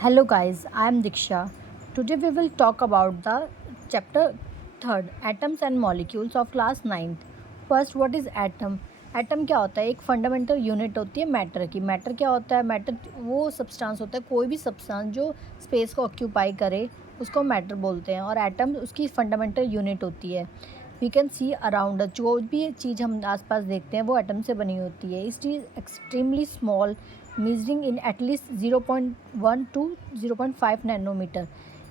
Hello guys, I am Diksha. Today we will talk about the chapter 3rd Atoms and Molecules of class 9th. First, what is atom? Atom क्या होता है? एक fundamental unit होती है matter की. Matter क्या होता है? मैटर वो सब्सटेंस होता है, कोई भी सब्सटेंस जो स्पेस को ऑक्यूपाई करे उसको मैटर बोलते हैं. और एटम उसकी फंडामेंटल यूनिट होती है. वी कैन सी अराउंड जो भी चीज़ हम आसपास देखते हैं वो एटम से बनी होती है. It is extremely small, measuring in at least 0.1 to 0.5 nanometer.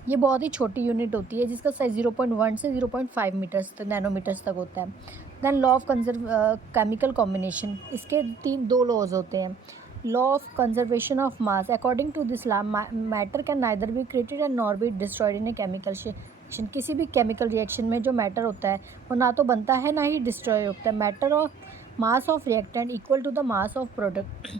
ये बहुत ही छोटी यूनिट होती है जिसका साइज 0.1 से 0.5 मीटर्स तक नैनोमीटर्स तक होता है. Then law of chemical combination, इसके दो लॉज होते हैं. Law of conservation of mass, according to this law matter can neither be created and nor be destroyed in a chemical reaction. किसी भी केमिकल रिएक्शन में जो मैटर होता है वो ना तो बनता है ना ही डिस्ट्रॉय होता है. Matter of mass of reactant equal to the mass of product.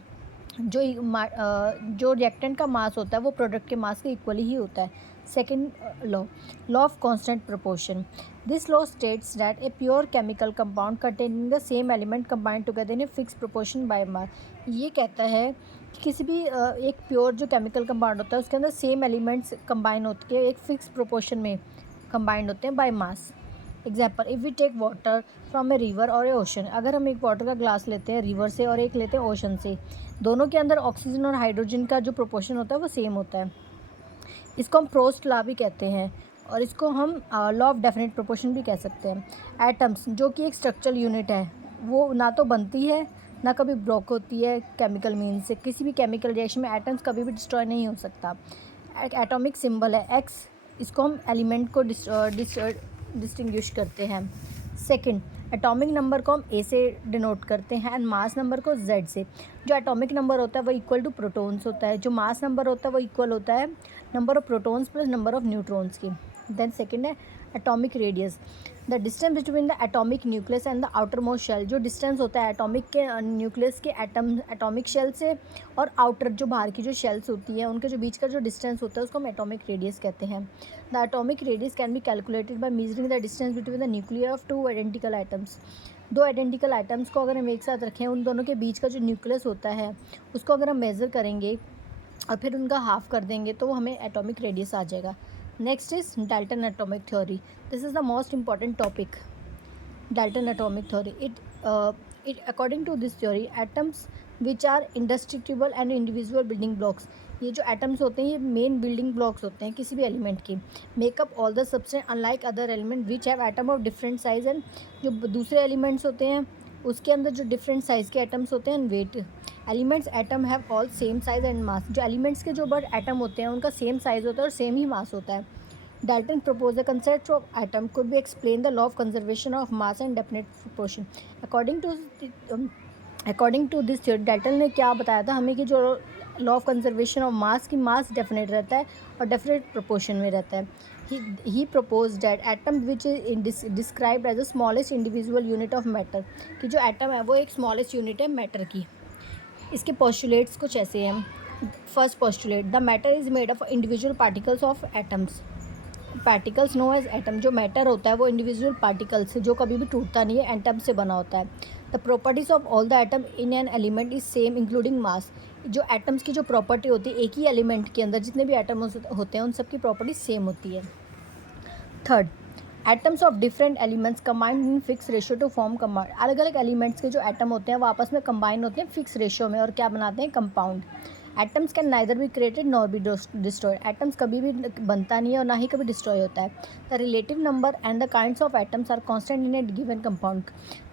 जो रिएक्टेंट का मास होता है वो प्रोडक्ट के मास के इक्वली ही होता है. Second law, law of constant proportion. This law states that a pure chemical compound containing the same element combined together in a fix proportion by mass. ये कहता है कि किसी भी एक प्योर जो केमिकल कंपाउंड होता है उसके अंदर सेम एलिमेंट्स कंबाइन होते हैं, एक फिक्स प्रोपोर्शन में कंबाइंड होते हैं by mass. Example, if we take water from a river और ए ओशन. अगर हम एक वाटर का ग्लास लेते हैं रिवर से और एक लेते हैं ओशन से, दोनों के अंदर ऑक्सीजन और हाइड्रोजन का जो प्रोपोर्शन होता है वो सेम होता है. इसको हम प्रोस्ट लॉ भी कहते हैं और इसको हम लॉ ऑफ डेफिनेट प्रोपोर्शन भी कह सकते हैं. एटम्स जो कि एक स्ट्रक्चरल यूनिट है वो ना तो बनती है ना कभी ब्रोक होती है केमिकल मीन से. किसी भी केमिकल रिएक्शन में एटम्स कभी भी डिस्ट्रॉय नहीं हो सकता. एटॉमिक सिंबल है एक्स, इसको हम एलिमेंट को डिस्टिंग्विश करते हैं. सेकंड, एटॉमिक नंबर को हम ए से डिनोट करते हैं एंड मास नंबर को जेड से. जो एटॉमिक नंबर होता है वो इक्वल टू प्रोटॉन्स होता है. जो मास नंबर होता है वो इक्वल होता है number of protons plus number of neutrons की. देन सेकंड है atomic radius, the distance between the atomic nucleus and the outermost shell. जो डिस्टेंस होता है एटॉमिक के न्यूक्लियस के एटॉमिक शेल से और आउटर जो बाहर की जो शेल्स होती है उनके जो बीच का जो डिस्टेंस होता है उसको हम एटॉमिक रेडियस कहते हैं. The atomic radius can be calculated by measuring the distance between the nuclear of two identical items. दो आइडेंटिकल आइटम्स को अगर हम एक साथ रखें, उन दोनों के बीच का जो न्यूक्लियस होता है उसको अगर हम मेज़र करेंगे और फिर उनका हाफ कर देंगे तो हमें एटॉमिक रेडियस आ जाएगा. Next is Dalton atomic theory. This is the most important topic, Dalton atomic theory. It according to this theory atoms which are indestructible and individual building blocks. ये जो एटम्स होते हैं ये मेन बिल्डिंग ब्लॉक्स होते हैं किसी भी element की. Makeup all the substance unlike other element which have atom of different size. And जो दूसरे एलिमेंट्स होते हैं उसके अंदर जो डिफरेंट साइज़ के एटम्स होते हैं and weight. Elements atom have all same size and mass. जो एलिमेंट्स के जो बट एटम होते हैं उनका सेम साइज़ होता है और सेम ही मास होता है. Dalton proposed the concept of atom could be explain the law of conservation of mass and definite proportion. According to this theory, Dalton ने क्या बताया था हमें कि जो लॉ ऑफ कंजर्वेशन ऑफ मास की मास डेफिनेट रहता है और डेफिनेट प्रोपोर्शन में रहता है. ही proposed that atom which is described as the smallest individual unit of matter. कि जो एटम है वो एक स्मॉलेस्ट यूनिट है मैटर की. इसके पोस्टुलेट्स कुछ ऐसे हैं. First postulate, the matter is made of individual particles of atoms. Particles known as atom. जो मैटर होता है वो इंडिविजुअल पार्टिकल्स से जो कभी भी टूटता नहीं है एटम से बना होता है. The properties of all the atom in an element is same including mass. जो एटम्स की जो प्रॉपर्टी होती है एक ही एलिमेंट के अंदर जितने भी एटम होते हैं उन सब की प्रॉपर्टी सेम होती है. Third, atoms of different elements combined in fix ratio two form compound. अलग अलग एलिमेंट्स के जो एटम होते हैं वो आपस में कंबाइन होते हैं फिक्स रेशियो में और क्या बनाते हैं compound. Atoms can neither be created nor be destroyed. Atoms कभी भी बनता नहीं है और ना ही कभी डिस्ट्रॉय होता है. The relative number and the kinds of atoms are constant in a given compound.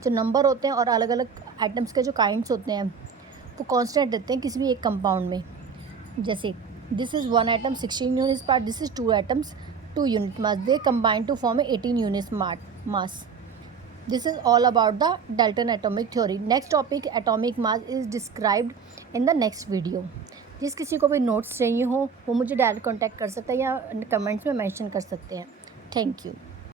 जो नंबर होते हैं और अलग अलग एटम्स के जो काइंड्स होते हैं वो कांस्टेंट रहते हैं किसी भी एक कंपाउंड में. जैसे this is 1 atom 16 units part, this is 2 atoms 2 unit mass, they combine to form 18 units mass. This is all about the Dalton atomic theory. Next topic atomic mass is described in the next video. जिस किसी को भी notes चाहिए हो वो मुझे direct contact कर सकता है या कमेंट्स में मेंशन कर सकते हैं. Thank you.